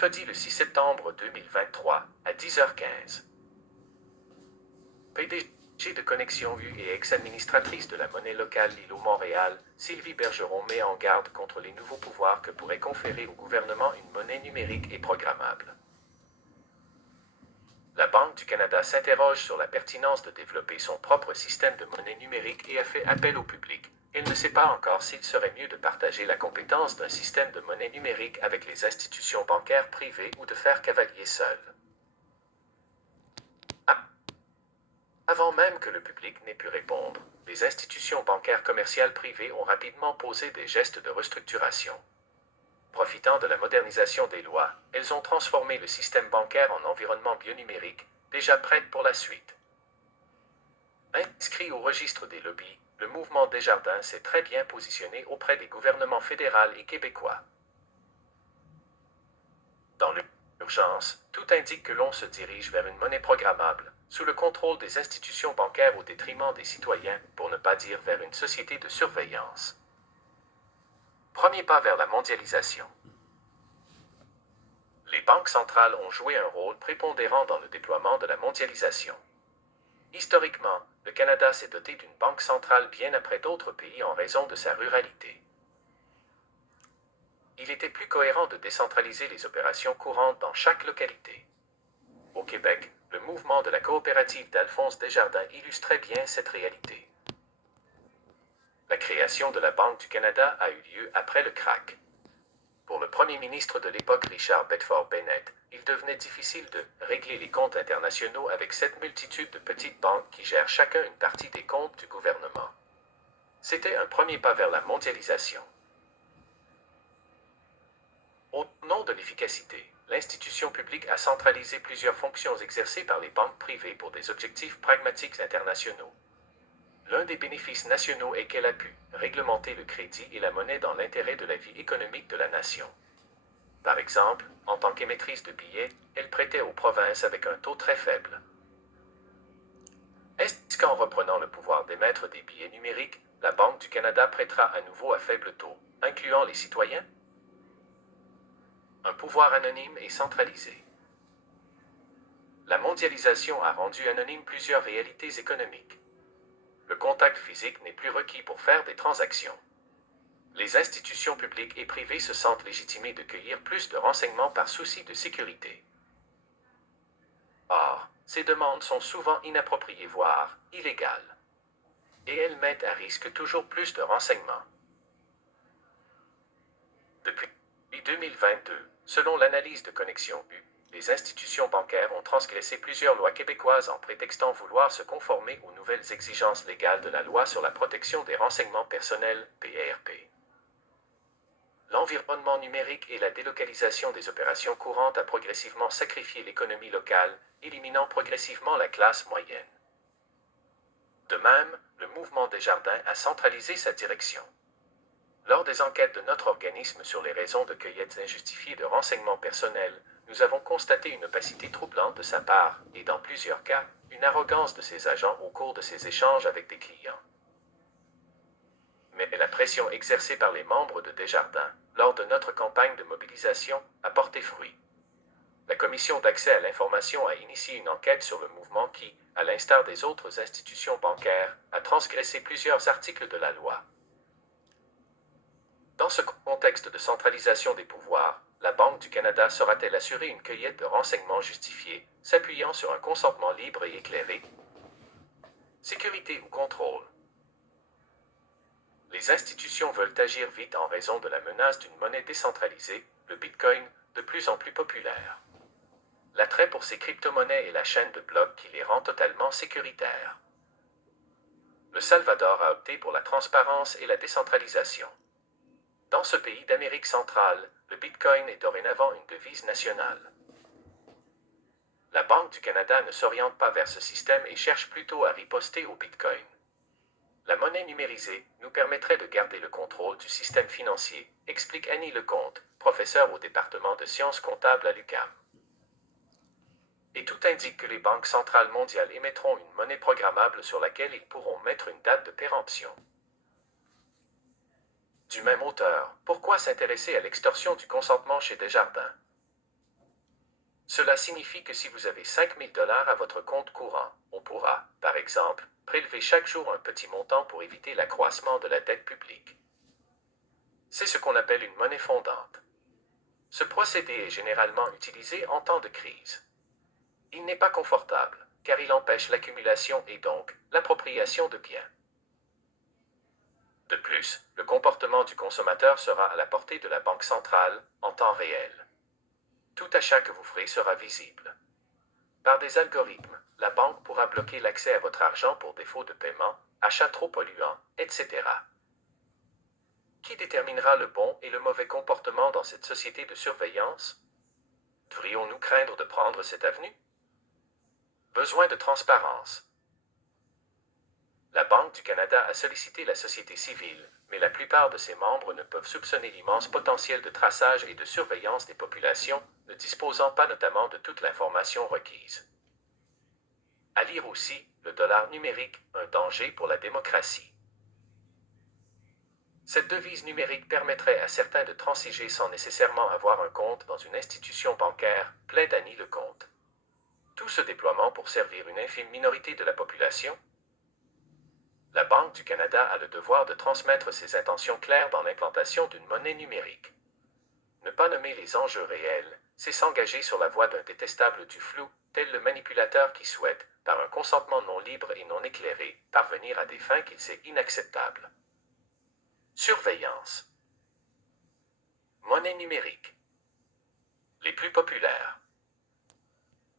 mercredi le 6 septembre 2023 à 10h15. PDG de Connexion U et ex-administratrice de la monnaie locale Lilo Montréal, Sylvie Bergeron met en garde contre les nouveaux pouvoirs que pourrait conférer au gouvernement une monnaie numérique et programmable. La Banque du Canada s'interroge sur la pertinence de développer son propre système de monnaie numérique et a fait appel au public. Elle ne sait pas encore s'il serait mieux de partager la compétence d'un système de monnaie numérique avec les institutions bancaires privées ou de faire cavalier seul. Avant même que le public n'ait pu répondre, les institutions bancaires commerciales privées ont rapidement posé des gestes de restructuration. Profitant de la modernisation des lois, elles ont transformé le système bancaire en environnement bionumérique, déjà prête pour la suite. Inscrit au registre des lobbies, le mouvement Desjardins s'est très bien positionné auprès des gouvernements fédéral et québécois. Dans l'urgence, tout indique que l'on se dirige vers une monnaie programmable, sous le contrôle des institutions bancaires au détriment des citoyens, pour ne pas dire vers une société de surveillance. Premier pas vers la mondialisation. Les banques centrales ont joué un rôle prépondérant dans le déploiement de la mondialisation. Historiquement, le Canada s'est doté d'une banque centrale bien après d'autres pays en raison de sa ruralité. Il était plus cohérent de décentraliser les opérations courantes dans chaque localité. Au Québec, le mouvement de la coopérative d'Alphonse Desjardins illustrait bien cette réalité. La création de la Banque du Canada a eu lieu après le krach. Pour le premier ministre de l'époque Richard Bedford Bennett, il devenait difficile de régler les comptes internationaux avec cette multitude de petites banques qui gèrent chacun une partie des comptes du gouvernement. C'était un premier pas vers la mondialisation. Au nom de l'efficacité, l'institution publique a centralisé plusieurs fonctions exercées par les banques privées pour des objectifs pragmatiques internationaux. L'un des bénéfices nationaux est qu'elle a pu réglementer le crédit et la monnaie dans l'intérêt de la vie économique de la nation. Par exemple, en tant qu'émettrice de billets, elle prêtait aux provinces avec un taux très faible. Est-ce qu'en reprenant le pouvoir d'émettre des billets numériques, la Banque du Canada prêtera à nouveau à faible taux, incluant les citoyens? Un pouvoir anonyme et centralisé. La mondialisation a rendu anonyme plusieurs réalités économiques. Le contact physique n'est plus requis pour faire des transactions. Les institutions publiques et privées se sentent légitimées de cueillir plus de renseignements par souci de sécurité. Or, ces demandes sont souvent inappropriées voire illégales. Et elles mettent à risque toujours plus de renseignements. Depuis 2022, selon l'analyse de Connexion U, les institutions bancaires ont transgressé plusieurs lois québécoises en prétextant vouloir se conformer aux nouvelles exigences légales de la Loi sur la protection des renseignements personnels, PRP. L'environnement numérique et la délocalisation des opérations courantes a progressivement sacrifié l'économie locale, éliminant progressivement la classe moyenne. De même, le mouvement Desjardins a centralisé sa direction. Lors des enquêtes de notre organisme sur les raisons de cueillette injustifiée de renseignements personnels, nous avons constaté une opacité troublante de sa part, et dans plusieurs cas, une arrogance de ses agents au cours de ses échanges avec des clients. Mais la pression exercée par les membres de Desjardins, lors de notre campagne de mobilisation, a porté fruit. La Commission d'accès à l'information a initié une enquête sur le mouvement qui, à l'instar des autres institutions bancaires, a transgressé plusieurs articles de la loi. Dans ce contexte de centralisation des pouvoirs, la Banque du Canada saura-t-elle assurer une cueillette de renseignements justifiés, s'appuyant sur un consentement libre et éclairé? Sécurité ou contrôle? Les institutions veulent agir vite en raison de la menace d'une monnaie décentralisée, le Bitcoin, de plus en plus populaire. L'attrait pour ces crypto-monnaies est la chaîne de blocs qui les rend totalement sécuritaires. Le Salvador a opté pour la transparence et la décentralisation. Dans ce pays d'Amérique centrale, le Bitcoin est dorénavant une devise nationale. La Banque du Canada ne s'oriente pas vers ce système et cherche plutôt à riposter au Bitcoin. La monnaie numérisée nous permettrait de garder le contrôle du système financier, explique Annie Lecomte, professeure au département de sciences comptables à l'UQAM. Et tout indique que les banques centrales mondiales émettront une monnaie programmable sur laquelle ils pourront mettre une date de péremption. Du même auteur, pourquoi s'intéresser à l'extorsion du consentement chez Desjardins? Cela signifie que si vous avez 5 000 $ à votre compte courant, on pourra, par exemple, prélever chaque jour un petit montant pour éviter l'accroissement de la dette publique. C'est ce qu'on appelle une monnaie fondante. Ce procédé est généralement utilisé en temps de crise. Il n'est pas confortable, car il empêche l'accumulation et donc l'appropriation de biens. De plus, le comportement du consommateur sera à la portée de la banque centrale, en temps réel. Tout achat que vous ferez sera visible. Par des algorithmes, la banque pourra bloquer l'accès à votre argent pour défaut de paiement, achat trop polluant, etc. Qui déterminera le bon et le mauvais comportement dans cette société de surveillance? Devrions-nous craindre de prendre cette avenue? Besoin de transparence. La Banque du Canada a sollicité la société civile, mais la plupart de ses membres ne peuvent soupçonner l'immense potentiel de traçage et de surveillance des populations, ne disposant pas notamment de toute l'information requise. À lire aussi, le dollar numérique, un danger pour la démocratie. Cette devise numérique permettrait à certains de transiger sans nécessairement avoir un compte dans une institution bancaire, plaide Annie Lecomte. Tout ce déploiement pour servir une infime minorité de la population? La Banque du Canada a le devoir de transmettre ses intentions claires dans l'implantation d'une monnaie numérique. Ne pas nommer les enjeux réels, c'est s'engager sur la voie d'un détestable du flou, tel le manipulateur qui souhaite, par un consentement non libre et non éclairé, parvenir à des fins qu'il sait inacceptables. Surveillance. Monnaie numérique. Les plus populaires.